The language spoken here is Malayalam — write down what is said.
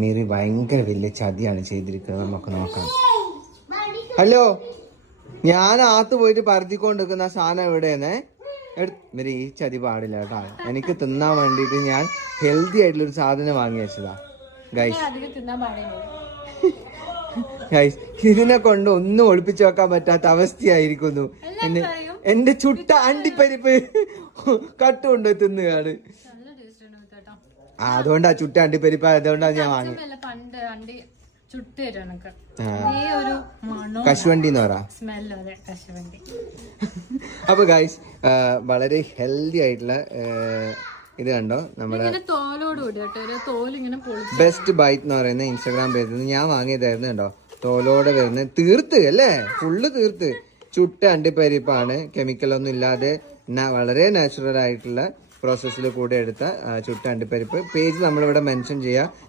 മീറി ഭയങ്കര വലിയ ചതിയാണ് ചെയ്തിരിക്കുന്നത്. നമുക്ക് നോക്കാം. ഹലോ, ഞാൻ ആത്ത് പോയിട്ട് പരത്തിക്കൊണ്ടിരിക്കുന്ന സാധനം എവിടെയെന്നേ മീറി, ഈ ചതി പാടില്ല കേട്ടോ. എനിക്ക് തിന്നാൻ വേണ്ടിട്ട് ഞാൻ ഹെൽത്തി ആയിട്ടുള്ള ഒരു സാധനം വാങ്ങി വെച്ചതാ ഗൈസ്. ഗൈസ്, ഇതിനെ കൊണ്ട് ഒന്നും ഒളിപ്പിച്ചു വെക്കാൻ പറ്റാത്ത അവസ്ഥയായിരിക്കുന്നു. എന്റെ ചുട്ട അണ്ടിപ്പരിപ്പ് കട്ടുകൊണ്ട് തിന്നുകയാണ്. അതുകൊണ്ടാ ചുട്ട അണ്ടിപ്പരിപ്പ്, അതുകൊണ്ടാ ഞാൻ വാങ്ങി. കശുവണ്ടി എന്ന് പറയാ. അപ്പൊ ഗൈസ്, വളരെ ഹെൽത്തി ആയിട്ടുള്ള ഇത് കണ്ടോ, നമ്മുടെ ബെസ്റ്റ് ബൈറ്റ് എന്ന് പറയുന്ന ഇൻസ്റ്റാഗ്രാം പേജിൽ നിന്ന് ഞാൻ വാങ്ങിയതായിരുന്നു. കണ്ടോ, തോലോടെ വരുന്നത് തീർത്ത് അല്ലേ, ഫുള്ള് തീർത്ത് ചുട്ട അണ്ടിപ്പരിപ്പാണ്. കെമിക്കലൊന്നും ഇല്ലാതെ വളരെ നാച്ചുറൽ ആയിട്ടുള്ള പ്രോസസ്സിൽ കൂടെ എടുത്ത ചുട്ട അണ്ടിപ്പരിപ്പ്. പേജ് നമ്മളിവിടെ മെൻഷൻ ചെയ്യാം.